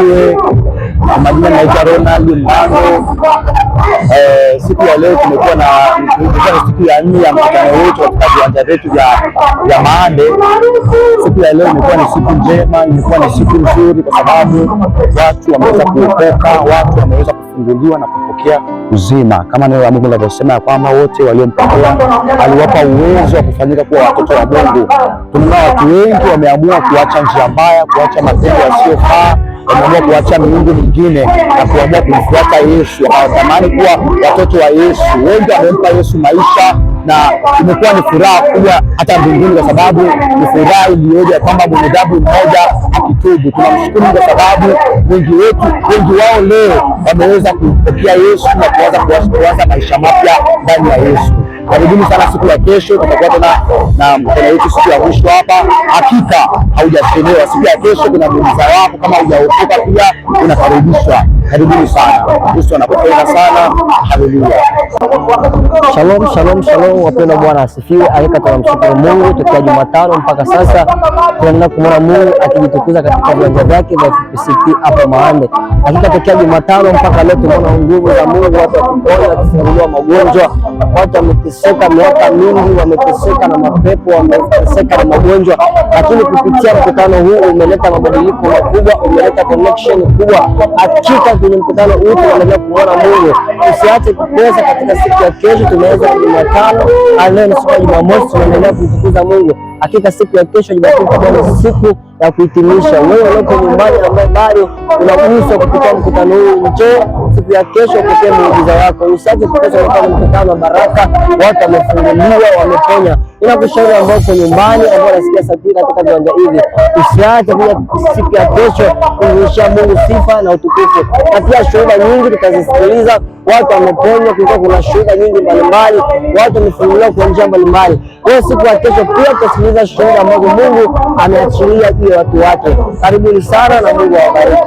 asifiwe. Majina naitwa Ronald Mbango. Siku ya leo tumekuwa na siku ya 4 ya mkutano wetu katika viwanja vyetu vya Mahande. Siku ya leo imekuwa ni siku njema, imekuwa ni siku nzuri kwa sababu watu wameweza kuokoka, watu wameweza kufunguliwa na kupokea uzima, kama neno la Mungu linavyosema kwamba wote waliompokea aliwapa uwezo wa kufanyika kuwa watoto wa Mungu. Tunaona watu wengi wameamua kuacha njia mbaya, kuacha matendo yasiyofaa, wameamua kuacha miungu mingine na kuamua kumfuata Yesu, wanatamani kuwa watoto wa Yesu. Wengi wamempa Yesu maisha na imekuwa ni furaha kubwa hata mbinguni, kwa sababu ni furaha iliyoje kwamba mwenye dhambi mmoja akitubu. Tunamshukuru kwa sababu wengi wao leo wameweza kumpokea Yesu na kuanza maisha mapya ndani ya Yesu. Karibuni sana siku ya kesho, tutakuwa tena na mkutano wetu siku ya mwisho hapa. Hakika haujachelewa, siku ya kesho kuna muujiza wako, kama hujaokoka pia unakaribishwa. Karibuni sana, Kristo anakupenda sana. Haleluya. Shalom, shalom, shalom. Wapendwa, Bwana asifiwe. Hakika tunamshukuru Mungu tokea Jumatano mpaka sasa tunaendelea kumwona Mungu akijitukuza katika viwanja vyake vya FPCT hapa Mahande. Hakika tokea Jumatano mpaka leo tumeona nguvu za Mungu, watu wakipona, wakifunguliwa magonjwa, watu wameteseka miaka mingi, wameteseka na mapepo, wameteseka na magonjwa, lakini kupitia mkutano huu umeleta mabadiliko makubwa, umeleta connection kubwa. Hakika kwenye mkutano huu tunaendelea kumwona Mungu. Usiache kupesa katika siku ya kesho. Tumeweza Jumatano, leo ni siku ya Jumamosi, tunaendelea kumtukuza Mungu. Hakika siku ya kesho Jumapili ni siku ya kuhitimisha. Wewe uko nyumbani ambaye bado unaguswa kupitia mkutano huu, njoo siku ya kesho upokee muujiza wako. Usiache kupesa katika mkutano wa baraka, watu wamefunguliwa, wamepenya. Ninakushauri ambao uko nyumbani, ambao unasikia sauti katika viwanja hivi, usiache kuja siku ya kesho kumrudishia Mungu sifa na utukufu. Na pia shuhuda nyingi tutazisikiliza, watu wameponywa, kulikuwa kuna shuhuda nyingi mbalimbali, watu wamefunguliwa kwa njia mbalimbali. Kwa siku ya kesho pia tutasikiliza shuhuda ambazo Mungu ameachilia juu ya watu wake. Karibuni sana na Mungu awabariki.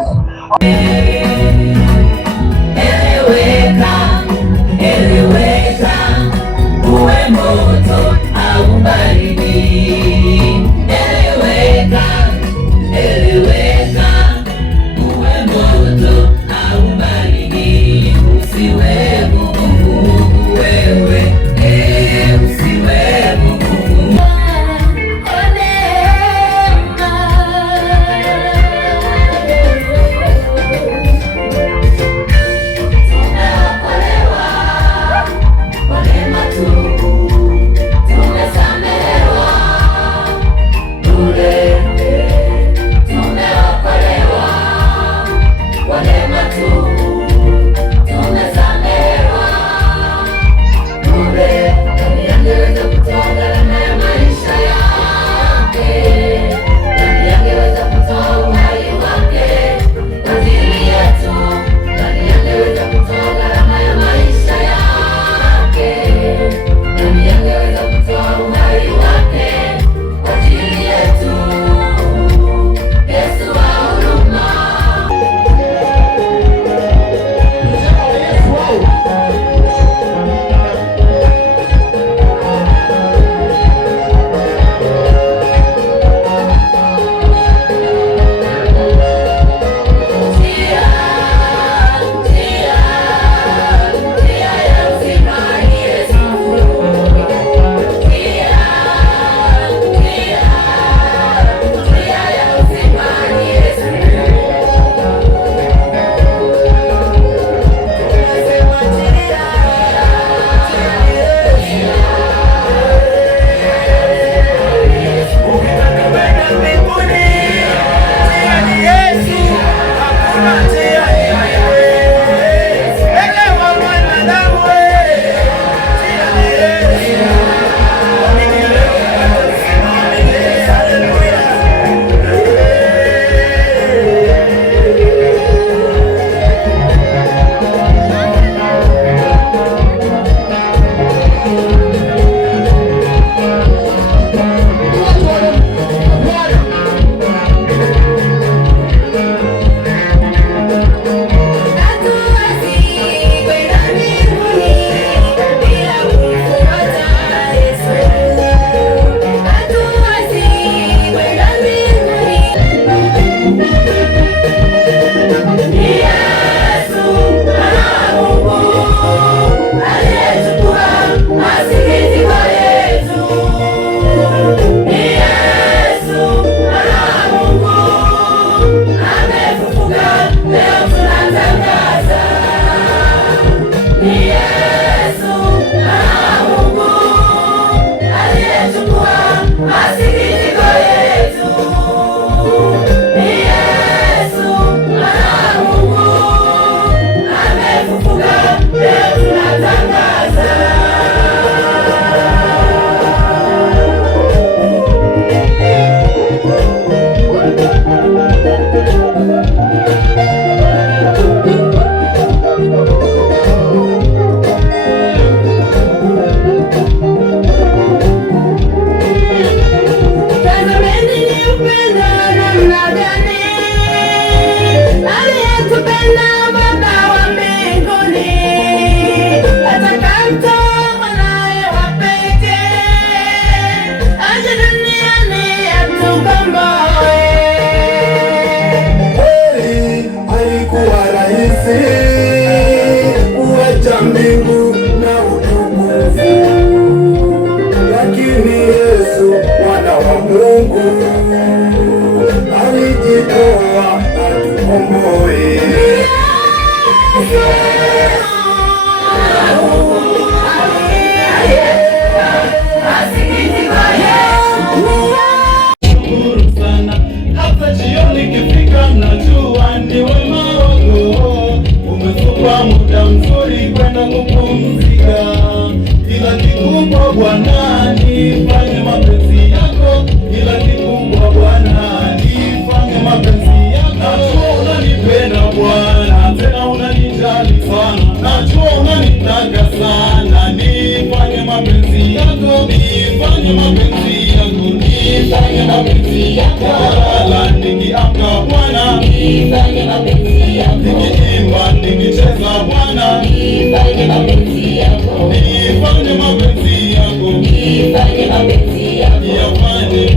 nikilala nikiamka Bwana, nifanye mapenzi yako. Nikiimba nikicheza Bwana, nifanye mapenzi yako. Nifanye mapenzi yako. Nifanye mapenzi yako.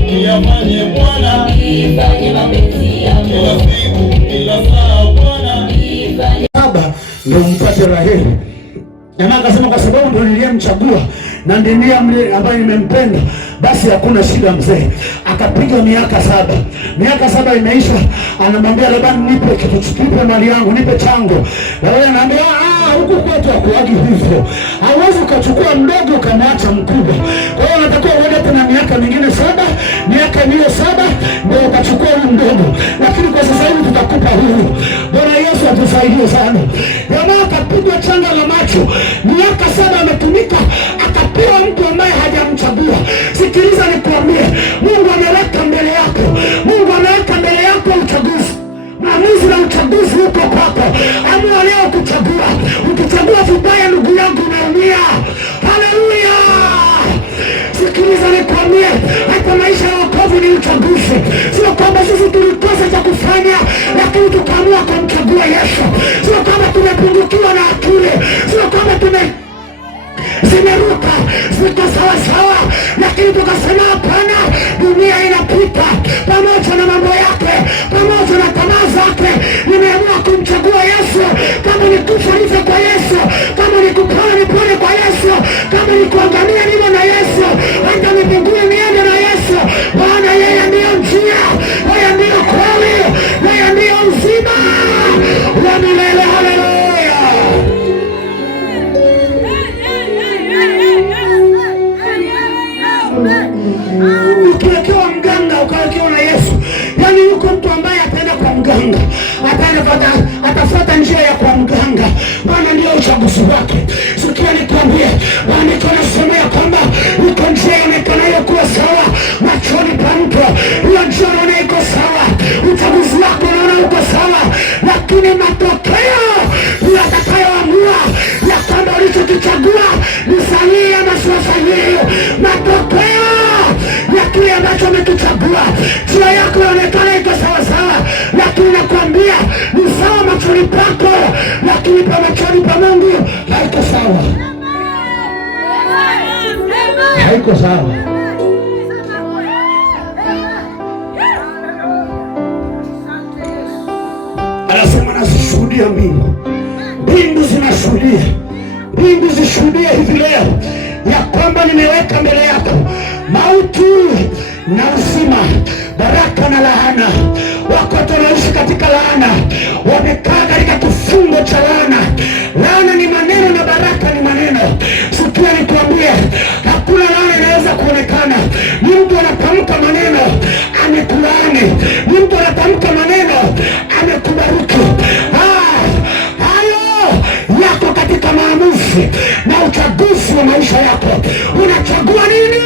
Niyafanye Bwana, nifanye mapenzi yako. Kila siku kila saa Bwana, nifanye. Baba ndio mpate Raheli. Jamaa akasema kwa sababu ndio niliyemchagua na ndiye ambaye nimempenda, basi hakuna shida mzee. Akapiga miaka 7. Miaka 7 imeisha, anamwambia Labani, nipe kitu, nipe mali yangu, nipe chango. Labani anaambia huku kwetu hakuagi hivyo. Hauwezi ukachukua mdogo ukamwacha mkubwa. Kwa hiyo unatakiwa uende tena miaka mingine 7, miaka hiyo 7 ndio ukachukua huyu mdogo. Lakini kwa sasa hivi tutakupa huyu. Bwana Yesu atusaidie sana. Jamaa akapigwa changa la macho. Miaka 7 ametumika, akapewa mtu ambaye hajamchagua. Sikiliza nikwambie, Mungu ameweka mbele yako. Mungu ameweka mbele yako uchaguzi. Maamuzi na uchaguzi huko kwako. Amua leo kuchagua. Ukichagua vibaya, ndugu yangu, unaumia. Haleluya! Sikiliza nikwambie, hata maisha ya wokovu ni uchaguzi. Sio kwamba sisi tulikosa cha kufanya, lakini tukaamua kumchagua Yesu. Sio kwamba tumepungukiwa na akili. Sio kwamba zimeruka ziko sawa, lakini tukasema hapana, dunia inapita pamoja na mambo yake, pamoja na tamaa zake. Nimeamua kumchagua Yesu. Kama ni kufa nife kwa Yesu, kama ni kupona nipone kwa Yesu, kama ni kuangamia niwe na Yesu, hata mbinguni niende na Yesu. Bwana yeye ndiyo njia, yeye ndiyo kweli, yeye ndiyo uzima wa milele. Haleluya! Ukiwekewa mganga ukawekewa na Yesu, yaani yuko mtu ambaye ataenda kwa mganga, atafuata njia ya kwa mganga, maana ndio uchaguzi wake. Sikia nikwambie, maandiko yanasema ya kwamba yuko njia ionekanayo kuwa sawa machoni pa mtu. Hiyo njia unaona iko sawa, uchaguzi wako unaona uko sawa, lakini matokeo ndio atakayoamua ya kwamba ulichokichagua ni sahihi ama sio sahihi. Matokeo ya kile ambacho umekichagua, njia yako inaonekana iko sawa sawa, lakini nakwambia ni sawa machoni pako, lakini pa machoni pa Mungu haiko sawa, haiko sawa. Anasema nasishuhudia mbingu, mbingu zinashuhudia, mbingu zishuhudie hivi leo ya kwamba nimeweka mbele yako mauti na uzima, baraka na laana. Wako watu wanaishi katika laana, wamekaa katika kifungo cha laana. Laana ni maneno na baraka ni maneno. Sikia nikwambie, hakuna laana inaweza kuonekana. Ni mtu anatamka maneno amekulaani, ni mtu anatamka maneno amekubariki. Hayo yako katika maamuzi na uchaguzi wa maisha yako. Unachagua nini?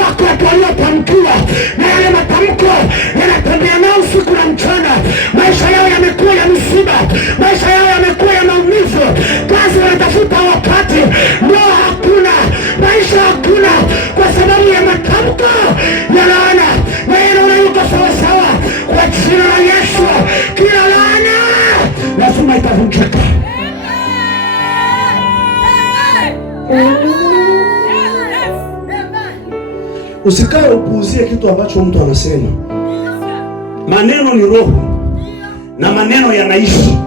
Wako watu waliotamkiwa na yale matamko yanatembea nao usiku na mchana. Maisha yao yamekuwa ya misiba, maisha yao yamekuwa ya maumivu. Kazi wanatafuta wakati, ndoa hakuna, maisha hakuna, kwa sababu ya matamko ya laana. Na yeye naona yuko sawasawa. Kwa jina la Yesu, kila laana lazima itavunjika. Usikae upuuzie kitu ambacho mtu anasema. Maneno ni roho na maneno yanaishi.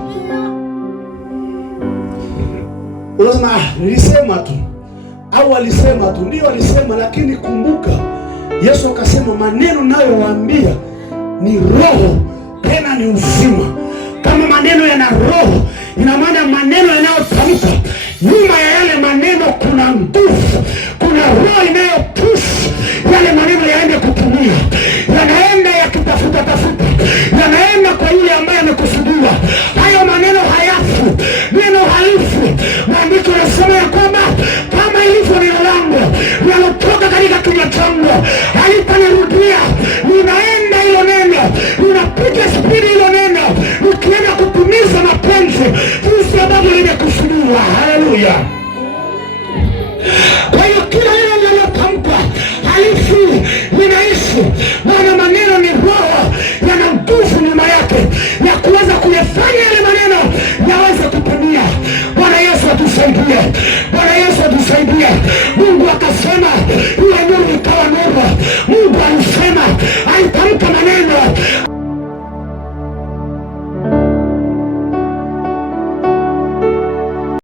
Unasema nilisema tu au alisema tu. Ndio alisema, lakini kumbuka Yesu akasema maneno nayowaambia ni roho tena ni uzima. Kama maneno yana roho, ina maana maneno yanayotamka, nyuma ya yale maneno kuna nguvu, kuna roho